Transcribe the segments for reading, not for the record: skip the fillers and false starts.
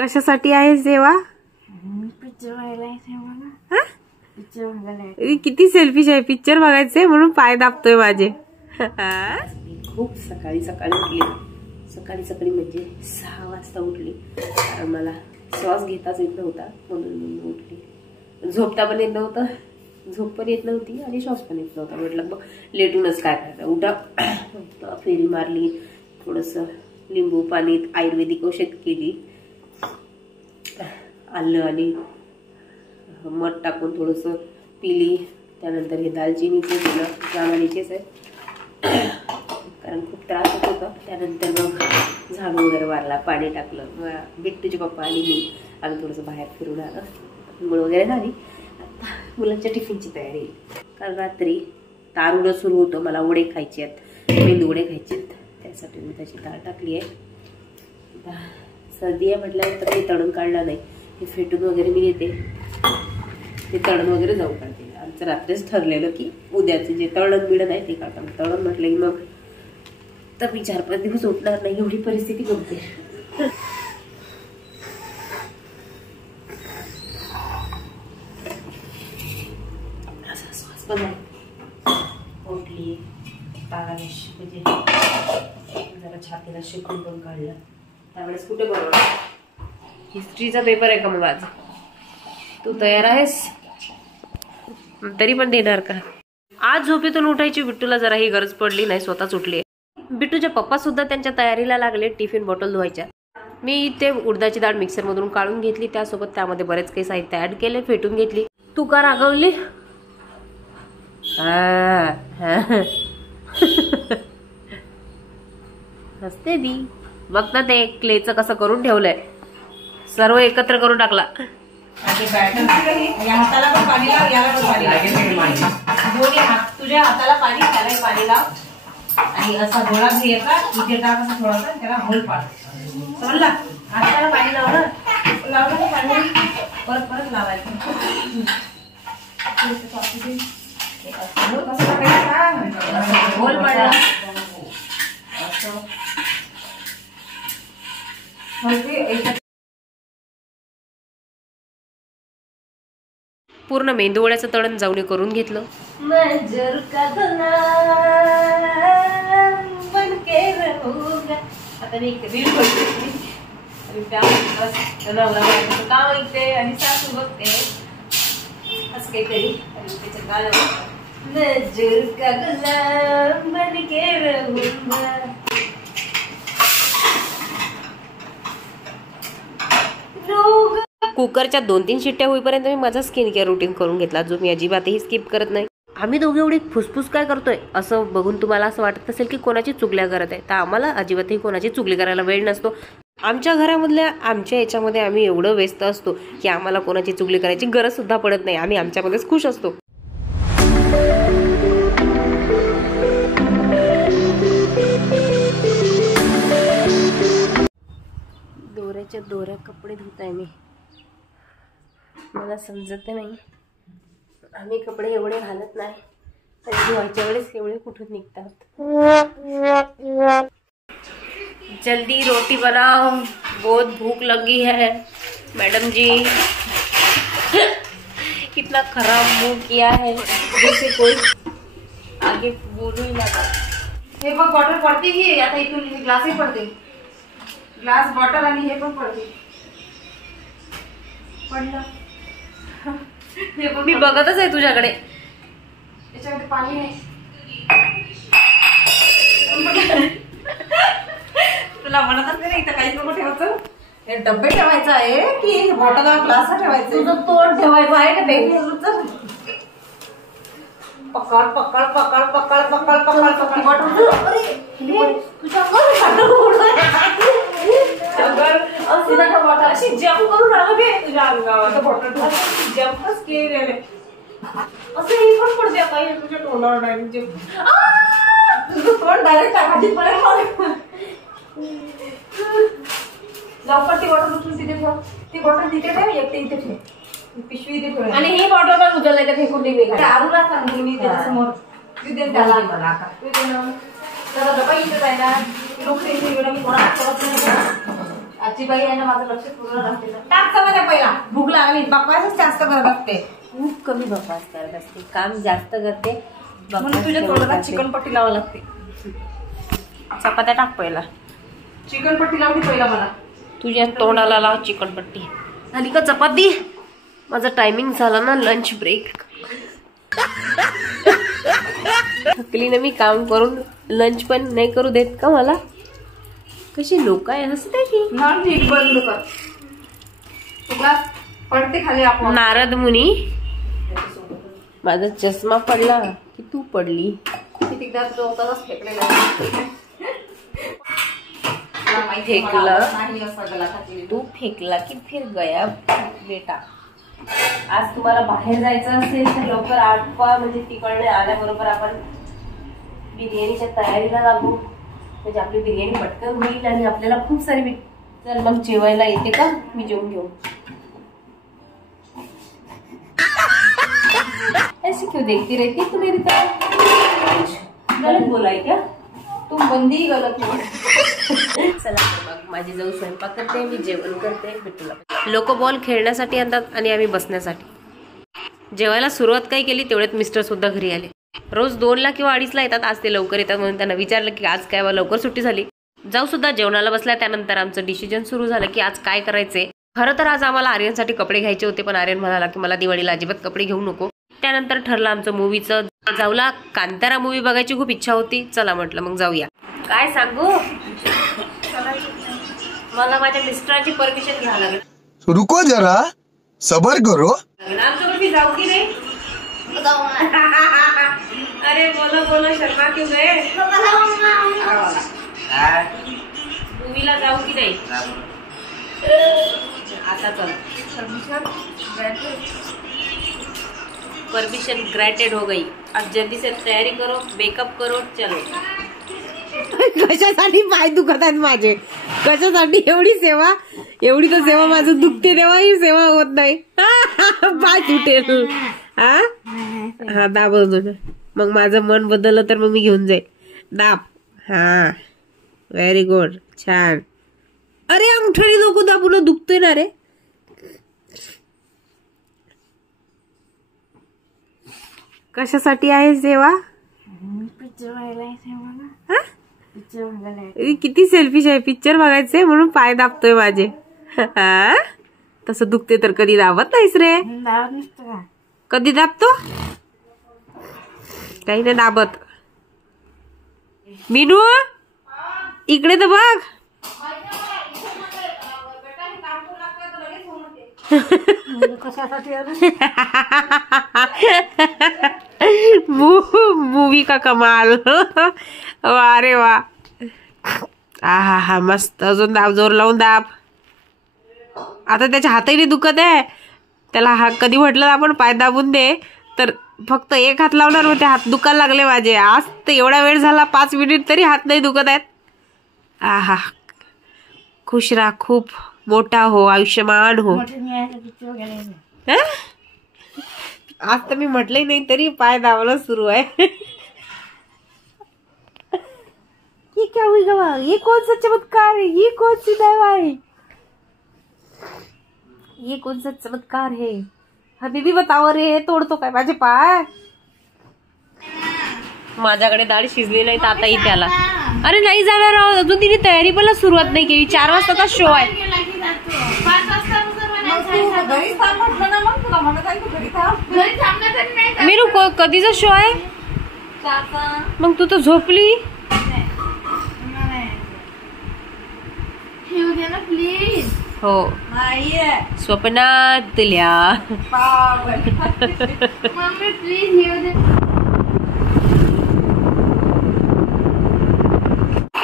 कशासाठी आहे सेवा? पिक्चर बघायला किती सेल्फिश आहे, पिक्चर बघायचंय म्हणून पाय दाबतोय माझे. खूप सकाळी उठली, सकाळी म्हणजे 6 वाजता उठली, कारण मला श्वास घेताच येत नव्हता म्हणून मी उठली. झोपता पण येत नव्हतं, झोप पण येत नव्हती आणि श्वास पण येत नव्हता. म्हटलं मग लेटूनच काय करायचं, उठा. फेरी मारली, थोडंसं लिंबू पाणीत आयुर्वेदिक औषध केली, आलं आणि मध टाकून थोडंसं पिली. त्यानंतर हे दालचिनीचे केलं, जामानीचेच आहे कारण खूप त्रास होत होता. त्यानंतर मग झाडू वगैरे मारला, पाणी टाकलं. बिट्टूचे पप्पा आणि मी आम्ही थोडंसं बाहेर फिरून आलं, मुळ वगैरे झाली. मुलांच्या टिफिनची तयारी, कारण रात्री तारुडं सुरू होतं. मला वडे खायचे आहेत, मेंदू वडे खायचे आहेत, त्यासाठी मी त्याची डाळ टाकली आहे. सर्दी आहे म्हटल्यानंतर मी तळून काढला नाही, हे फेटून वगैरे मी येते, ते तळण वगैरे जाऊ काढते. आमचं रात्रीच ठरलेलं की उद्याचे जे तळण बिडण आहे ते काढतात. तळण म्हटलं की मग तर मी 4-5 दिवस उठणार नाही, एवढी परिस्थिती गंभीर. असा श्वास पण उठली, तागाने म्हणजे जरा छातीला शिकून पण काढलं. त्यावेळेस कुठे बरोबर हिस्ट्रीचा पेपर आहे का मग आज? तू तयार आहेस? तरी पण देणार का? आज झोपेतून उठायची बिट्टूला जराही गरज पडली नाही, स्वतःच उठली. बिट्टूचे पप्पा सुद्धा त्यांच्या तयारीला लागले, टिफिन बॉटल धुवायच्या. मी ते उडदाची डाळ मिक्सर मधून काढून घेतली, त्यासोबत त्यामध्ये बरेच काही साहित्य ऍड केले, फेटून घेतली. तू का रागवली? हसते ती. बघ ना ते क्लेचं कसं करून ठेवलंय, सर्व एकत्र करून टाकला. हाताला पण पाणी लाव, याला पण पाणी लाव, दोन्ही हात तुझ्या हाताला पाणी, त्यालाही पाणी लाव आणि असा गोळा घे का इथे टाक, असा थोडासा त्याला होल पाड. समजला? हाताला पाणी लाव ना, लावलं ना पाणी, परत लावायचं. होल पाडला असं. पूर्ण मेंदूवड्याचं तळण जाऊन करून घेतलं. आता मी रील बघते काम ऐकते आणि सासू बघते असं काहीतरी. त्याचं गाणं नजर का गुलाम बन के रहूंगा. कुकरच्या 2-3 शिट्ट्या होईपर्यंत मी माझा स्किन केअर रुटीन करून घेतला, जो मी अजिबातही स्किप करत नाही. आम्ही दोघे एवढी फुसफुस काय करतोय असं बघून तुम्हाला असं वाटत असेल की कोणाची चुगल्या करत आहे, तर आम्हाला अजिबातही कोणाची चुगली करायला वेळ नसतो. आमच्या घरामधल्या आमच्या याच्यामध्ये आम्ही एवढं व्यस्त असतो की आम्हाला कोणाची चुगली करायची गरज सुद्धा पडत नाही. आम्ही आमच्यामध्येच खुश असतो. दोऱ्याच्या दोऱ्या कपडे धुताय मी, मला समजत नाही. आम्ही कपडे एवढे घालत नाही, धुवायच्या वेळेस एवढे कुठून निघतात. जल्दी रोटी बनाओ, बहुत भूख लगी है मैडम जी. कितना खराब मूड किया है, जैसे कोई आगे बोलू ही लगा. हे बघ बॉटल पडते की आता इथून ग्लासही पडते, ग्लास बॉटल आणि हे पण पडते. पडलं मी बघतच आहे तुझ्याकडे. याच्यामध्ये पाणी आहे. तुला म्हणतच नाही इथं काहीच नको ठेवायचं. हे डब्बे ठेवायचं आहे की बॉटल ग्लास ठेवायचं? तुझं तोंड ठेवायचं आहे का ते? पकड पकड पकड पकड पकड पकड पकड बॉटल. तुझ्या अशी जम्प करून आलं बे तुझ्या अंगावर. बॉटल जम्पच केलेले असं हे पण पडते काही तुझ्या तोंडावर डायरेक्ट. तुझं तोंड डायरेक्ट टाकायची पडेल. लवकर ती बॉटल उचलून तिथे ठेव, ती बॉटल तिथे ठेव, एक ते इथे ठेव, पिशवी इथे ठेव. आणि ही बॉटल पण उचलले का फेकून दिली? आरूला सांगते मी त्याच्यासमोर तिथे त्याला मला त्याचा डबा इथेच आहे ना. लोक मी कोणा आजची बाई आहे ना, माझं लक्ष पूर्ण नसते. टाक चपात्या पहिला, भूक लागली. बापाच जास्त करत असते, खूप कमी बकवास करत असते, काम जास्त करते. म्हणून तुझ्या तोंडाला चिकन पट्टी लावावं लागते. चपात्या टाक पहिला. चिकन पट्टी लावली पहिला मला. तुझ्या तोंडाला लाव चिकनपट्टी. झाली का चपाती? माझा टायमिंग झाला ना लंच ब्रेक. थकली ना मी काम करून, लंच पण नाही करू देत का मला. कशी लोक आहे, हसते की. बंद कर, तुला पडते खाली. आपण नारद मुनी, माझा चष्मा पडला की तू पडली. कितीदा तुझं होताच फेकलेला. फेकलं नाही असं गलाखाची. तू फेकला की फिर गया बेटा. आज तुम्हाला बाहेर जायचं असेल तर लवकर आठवा, म्हणजे तिकडे आल्याबरोबर आपण बिर्याणीच्या तयारीला लागू, म्हणजे आपली बिर्याणी पटकन होईल आणि आपल्याला खूप सारी. चल मग जेवायला येते का, मी जेवून घेऊ. ऐसे क्यों देखती रहती तू मेरी तरफ? गलत बोला है क्या? तुम बंदी गलत हो. चला तर मग माझी जाऊ स्वयंपाक करते, मी जेवण करते. भेटूला लोक बॉल खेळण्यासाठी आणतात आणि आम्ही बसण्यासाठी. जेवायला सुरुवात काय केली तेवढ्यात मिस्टर सुद्धा घरी आले. रोज 2ला किंवा 2:30ला येतात, आज ते लवकर येतात. म्हणून त्यांना विचारलं की आज काय लवकर सुट्टी झाली. जाऊ सुद्धा जेवणाला बसल्या. त्यानंतर आमचं डिसिजन सुरू झालं की आज काय करायचंय. खरं तर आज आम्हाला आर्यनसाठी कपडे घ्यायचे होते, पण आर्यन म्हणाला की मला दिवाळीला अजिबात कपडे घेऊ नको. त्यानंतर ठरलं आमचं मूवीचं. जाऊला कांतारा मूवी बघायची खूप इच्छा होती. चला म्हटलं मग जाऊया. काय सांगू, मला माझ्या मिस्टरांची परमिशन घ्यावं लागेल. रुको जरा, सबर करो. आमच्याकडे मी जाऊ की नाही? अरे बोलो बोलो, शर्मा क्यों गए? मूवीला जाऊ की नाही? आता चल. परमिशन ग्रैंटेड हो गई. अब जल्दी से तैयारी करो, मेकअप करो, चलो. कशासाठी पाय दुखत आहेत माझे, कशासाठी एवढी सेवा, एवढी तर सेवा माझं दुखते तेव्हा ही सेवा होत नाही. पाय तुटेल. हा दाब अजून. मग माझं मन बदललं तर मग मी घेऊन जाईल. दाब. हा व्हेरी गुड, छान. अरे अंगठ्याने नको दाबू ना, दुखतोय ना रे. कशासाठी आहे सेवा? किती सेल्फिश आहे. पिक्चर बघायचंय म्हणून पाय दाबतोय माझे. तसं दुखते तर कधी दाबत नाहीस रे. कधी दाबतो? काही नाही दाबत. मीनू इकडे तर बघ. मूवी का कमाल. अरे वा. हा हा मस्त. अजून दाब, जोर लावून दाब. आता त्याच्या हातही दुखत आहे. त्याला हा कधी म्हटलं आपण पाय दाबून दे तर फक्त एक हात लावणार होते, हात दुखायला लागले माझे. आज तर एवढा वेळ झाला, 5 मिनिट तरी हात नाही दुखत आहेत. आहा, खुश राहा, खूप मोठा हो, आयुष्यमान हो. आज तर मी म्हटलंही नाही तरी पाय दाबायला सुरू आहे. ये क्या हुई गवा? ये कौन सा चमत्कार है? ये कौन सी दवा है? ये कौन सा चमत्कार है? हबीबी बताओ रे, तोडतो काय माझे पाय? माझ्याकडे डाळ शिजली नाही तर आताही त्याला. अरे नाही जाणार आहोत अजून, तिने तयारी पण सुरुवात नाही केली. 4 वाजताचा शो आहे. मीनू कधीचा शो आहे? मग तू तर झोपली. प्लीज. हो स्वप्नातल्या. मम्मी प्लीज येऊ दे.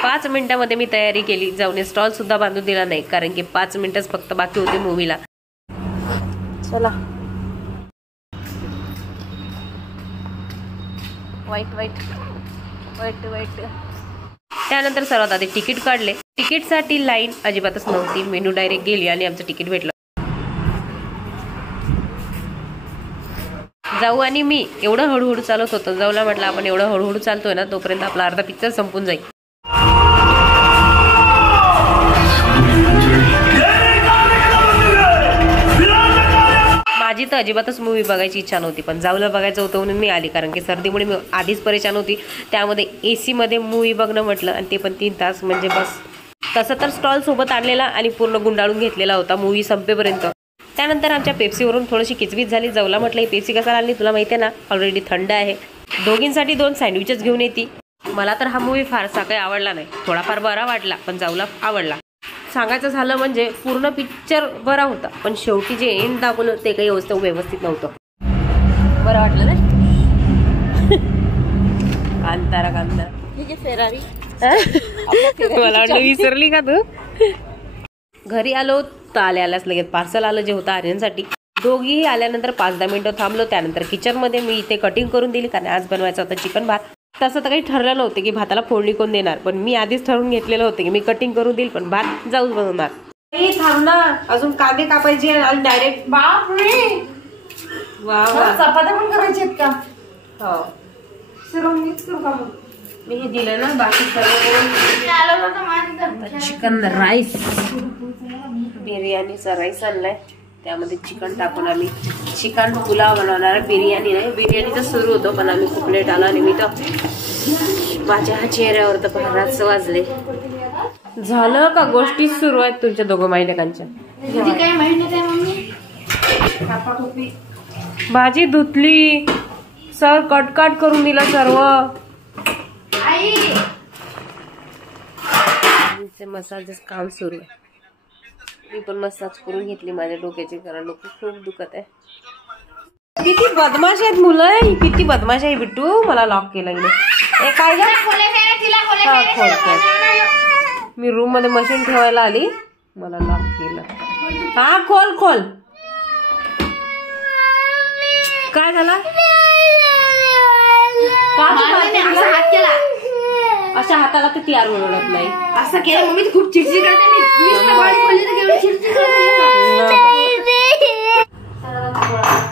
5 मिनिटांमध्ये मी तयारी केली. जाऊन स्टॉल सुद्धा बांधून दिला नाही, कारण की 5 मिनिटच फक्त बाकी होते मूवीला. चला. वाईट वाईट वाईट वाईट. त्यानंतर सर्वात आधी तिकीट काढले. तिकीटसाठी लाईन अजिबातच नव्हती. मेनू डायरेक्ट गेली आणि आमचं तिकीट भेटलं. जाऊ आणि मी एवढं हळूहळू चालत होतो. जाऊला म्हटलं आपण एवढं हळूहळू चालतोय ना, तोपर्यंत आपला अर्धा पिक्चर संपून जाईल. तर अजिबातच मूवी बघायची इच्छा नव्हती, पण जाऊला बघायचं होतं म्हणून मी आली, कारण की सर्दीमुळे मी आधीच परेशान होती. त्यामध्ये AC मध्ये मूवी बघणं म्हटलं, आणि ते पण 3 तास, म्हणजे बस. तसं तर स्टॉल सोबत आणलेला आणि पूर्ण गुंडाळून घेतलेला होता मूवी संपेपर्यंत. त्यानंतर आमच्या पेप्सीवरून थोडीशी किचबीच झाली. जाऊला म्हटलं ही पेप्सी कसा आणली, तुला माहिती आहे ना, ऑलरेडी थंड आहे. दोघींसाठी 2 सँडविचेस घेऊन येते. मला तर हा मूवी फारसा काही आवडला नाही, थोडाफार बरा वाटला, पण जाऊला आवडला. सांगायचं झालं म्हणजे पूर्ण पिक्चर बरा होता, पण शेवटी जे एंड दाखवलं ते काही व्यवस्थित नव्हतं. बरं वाटलं ना. कांतारा फेरारी. मला वाटलं विसरली का तू. घरी आलो तर आल्यास लगेच पार्सल आलं, जे होतं आर्यनसाठी. दोघीही आल्यानंतर 5-10 मिनिटं थांबलो. त्यानंतर किचनमध्ये मी इथे कटिंग करून दिली, कारण आज बनवायचा होता चिकन भात. तसं तर काही ठरलं नव्हतं की भाताला फोडणी कोण देणार, पण मी आधीच ठरवून घेतलेलं होतं की मी कटिंग करून देईल, पण भात जाऊच बनवणार. थांब ना, अजून कांदे कापायचे आणि डायरेक्ट बापरे. वा वा, चपात्या पण करायची आहेत का? हो, सर्व मिक्स करू का मग? मी हे दिलं ना, बाकी सर्व. चिकन राईस, बिर्याणीचा राईस आणलाय, त्यामध्ये चिकन टाकून आम्ही चिकन पुलाव बनवणार. बिर्याणी नाही, बिर्याणीचं सुरू होतं, पण आम्ही खूप लेट आलो आणि मी तर माझ्या चेहऱ्यावर तर फारच वाजले. झालं का गोष्टी सुरू आहेत तुमच्या दोघं महिन्याकांच्या? काय महिन्यात आहे मम्मी? भाजी धुतली, सर कटकाट करून दिला सर्व. मसाजचं काम सुरू आहे. मी पण मसाज करून घेतली माझ्या डोक्याची, कारण डोकं खूप दुखत आहे. किती बदमाश आहेत मुलं, किती बदमाश आहे बिट्टू. मला लॉक केलं गेलं. काय ग? खोल खोल. मी रूम मध्ये मशीन ठेवायला आली, मला लॉक केलं. हा खोल खोल. काय झालं? हात केला अशा हाताला तर तयार ओळखत नाही. असं केलं मम्मी खूप चिडचिड करते.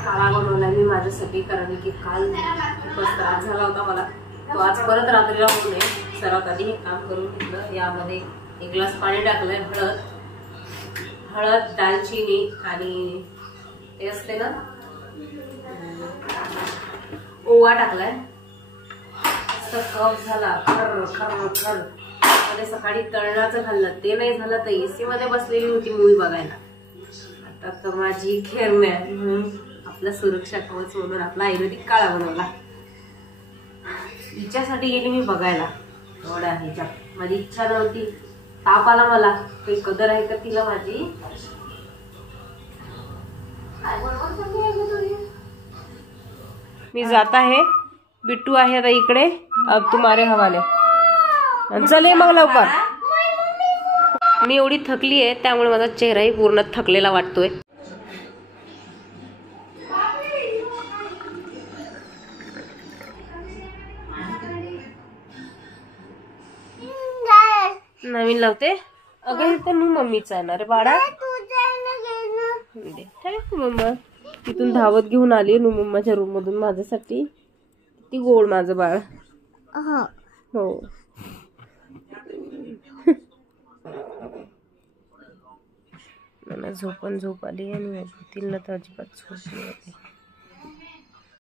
काळा बनवला मी माझ्यासाठी, कारण की काल खूपच त्रास झाला होता मला. तो आज परत रात्रीला होऊ नये सर्वात आधी हे काम करून घेतलं. यामध्ये 1 ग्लास पाणी टाकलंय, हळद, दालचिनी आणि ते असते ना ओवा टाकलाय. कप झाला खर खर खर. मध्ये सकाळी तळणाचं खाल्लं, ते नाही झालं तर AC मध्ये बसलेली होती मूवी बघायला. आता तर माझी खेर नाही, म्हणून आपला सुरक्षा कवच म्हणून आपला आयुर्वेदिक काळा बनवला. हिच्यासाठी गेली मी बघायला. एवढ्या ह्याच्या माझी इच्छा नव्हती, ताप आला मला. काही कदर आहे का तिला माझी? मी जात आहे, बिट्टू आहे आता इकडे. अब तुम्हारे हवाले. चले मग लवकर. मी एवढी थकली आहे, त्यामुळे माझा चेहराही पूर्ण थकलेला वाटतोय. नवीन लावते. अगं तर मी मम्मीचा आहे ना रे बाळा. मम्मा तिथून धावत घेऊन आली मम्माच्या रूम मधून माझ्यासाठी. ती गोड माझं बाळ. हो. मला झोप आली आणि तिला तर अजिबात झोप नाही.